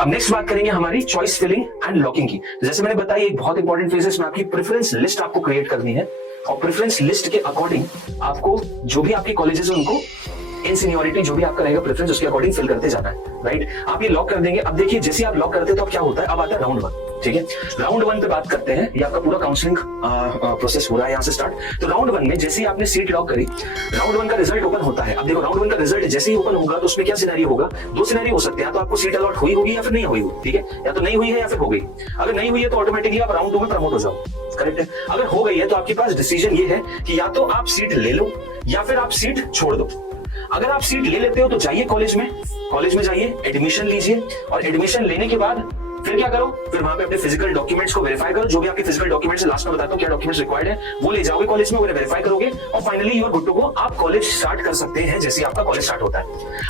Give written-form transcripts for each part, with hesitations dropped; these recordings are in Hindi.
अब नेक्स्ट बात करेंगे हमारी चॉइस फिलिंग एंड लॉकिंग की। जैसे मैंने बताया एक बहुत इंपॉर्टेंट फेज है, इसमें आपकी प्रेफरेंस लिस्ट आपको क्रिएट करनी है और प्रेफरेंस लिस्ट के अकॉर्डिंग आपको जो भी आपके कॉलेजेस है उनको इन सीनियरिटी जो भी आपका रहेगा प्रेफरेंस उसके अकॉर्डिंग फिल करते जाना है, राइट। आप ये लॉक कर देंगे। अब देखिए जैसे आप लॉक करते हैं तो अब क्या होता है, अब आता है राउंड 1, ठीक है। राउंड 1 पे बात करते हैं, ये आपका पूरा काउंसलिंग प्रोसेस हो रहा है यहाँ से स्टार्ट। तो राउंड 1 में जैसे ही आपने सीट लॉक करी, राउंड 1 का रिजल्ट ओपन होता है। अब देखो राउंड 1 का रिजल्ट जैसे ही ओपन होगा तो उसमें क्या सिनेरियो होगा, दो सिनेरियो हो सकते हैं, तो आपको सीट अलॉट हुई होगी या फिर नहीं हुई होगी, ठीक है। या तो नहीं हुई है या फिर हो गई। अगर नहीं हुई है तो ऑटोमेटिकली आप राउंड 2 में प्रमोट हो जाओ, करेक्ट है। अगर हो गई है तो आपके पास डिसीजन ये है कि या तो आप सीट ले लो या फिर आप सीट छोड़ दो। अगर आप सीट ले लेते हो तो जाइए कॉलेज में जाइए, एडमिशन लीजिए और एडमिशन लेने के बाद फिर क्या करो, फिर वहां पे अपने फिजिकल डॉक्यूमेंट्स को वेरीफाई करो। जो भी आपके फिजिकल डॉक्यूमेंट्स लास्ट में बताता हूं क्या डॉक्यूमेंट्स रिक्वायर्ड है, वो ले जाओगे कॉलेज में, उन्हें वेरीफाई करोगे और finally you are good to go. आप कॉलेज स्टार्ट कर सकते हैं जैसे आपका कॉलेज स्टार्ट होता है।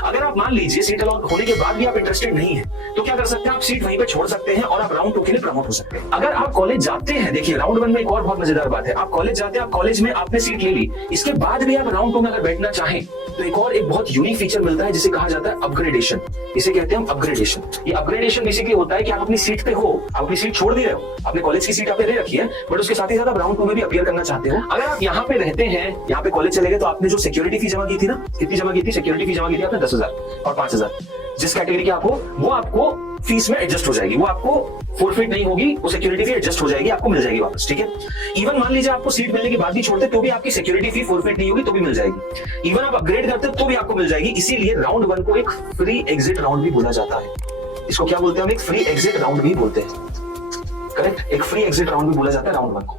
अगर आप मान लीजिए सीट अलॉट होने के बाद भी आप इंटरेस्टेड नहीं है तो क्या कर सकते हैं, आप सीट वहीं पे छोड़ सकते हैं और आप राउंड 2 के लिए प्रमोट हो सकते हैं। अगर आप कॉलेज जाते हैं, देखिए राउंड 1 में एक और बहुत मजेदार बात है, आप कॉलेज जाते हैं, आप कॉलेज में आपने सीट ले ली, इसके बाद भी आप राउंड 2 में अगर बैठना चाहें तो एक बहुत यूनिक फीचर मिलता है जिसे कहा जाता है अपग्रेडेशन। इसे कहते हैं हम अपग्रेडेशन। ये अपग्रेडेशन बेसिकली होता है कि आप अपनी सीट पे हो, आप अपनी सीट छोड़ दिए हो, अपने कॉलेज की सीट आपने ले रखी है, बट उसके साथ ही साथ आप राउंड 2 में भी अपीयर करना चाहते हो। अगर आप यहाँ पे रहते हैं, यहाँ पे कॉलेज चले गए, तो आपने जो सिक्योरिटी फी जमा की थी ना, कितनी जमा की थी, सिक्योरिटी फी जमा की थी आपने 10,000 और 5,000, जिस कैटेगरी की आपको, वो आपको फीस में एडजस्ट हो जाएगी, वो आपको फोरफिट नहीं होगी, वो सिक्योरिटी फी एडजस्ट हो जाएगी, आपको मिल जाएगी वापस, ठीक है। इवन मान लीजिए आपको सीट मिलने के बाद भी छोड़ते तो भी आपकी सिक्योरिटी फी फोरफिट नहीं होगी, तो भी मिल जाएगी। इवन आप अपग्रेड करते तो भी आपको मिल जाएगी। इसीलिए राउंड 1 को एक फ्री एग्जिट राउंड भी बोला जाता है। इसको क्या बोलते हैं हम, एक फ्री एग्जिट राउंड भी बोलते हैं, करेक्ट। एक फ्री एग्जिट राउंड भी बोला जाता है राउंड 1 को।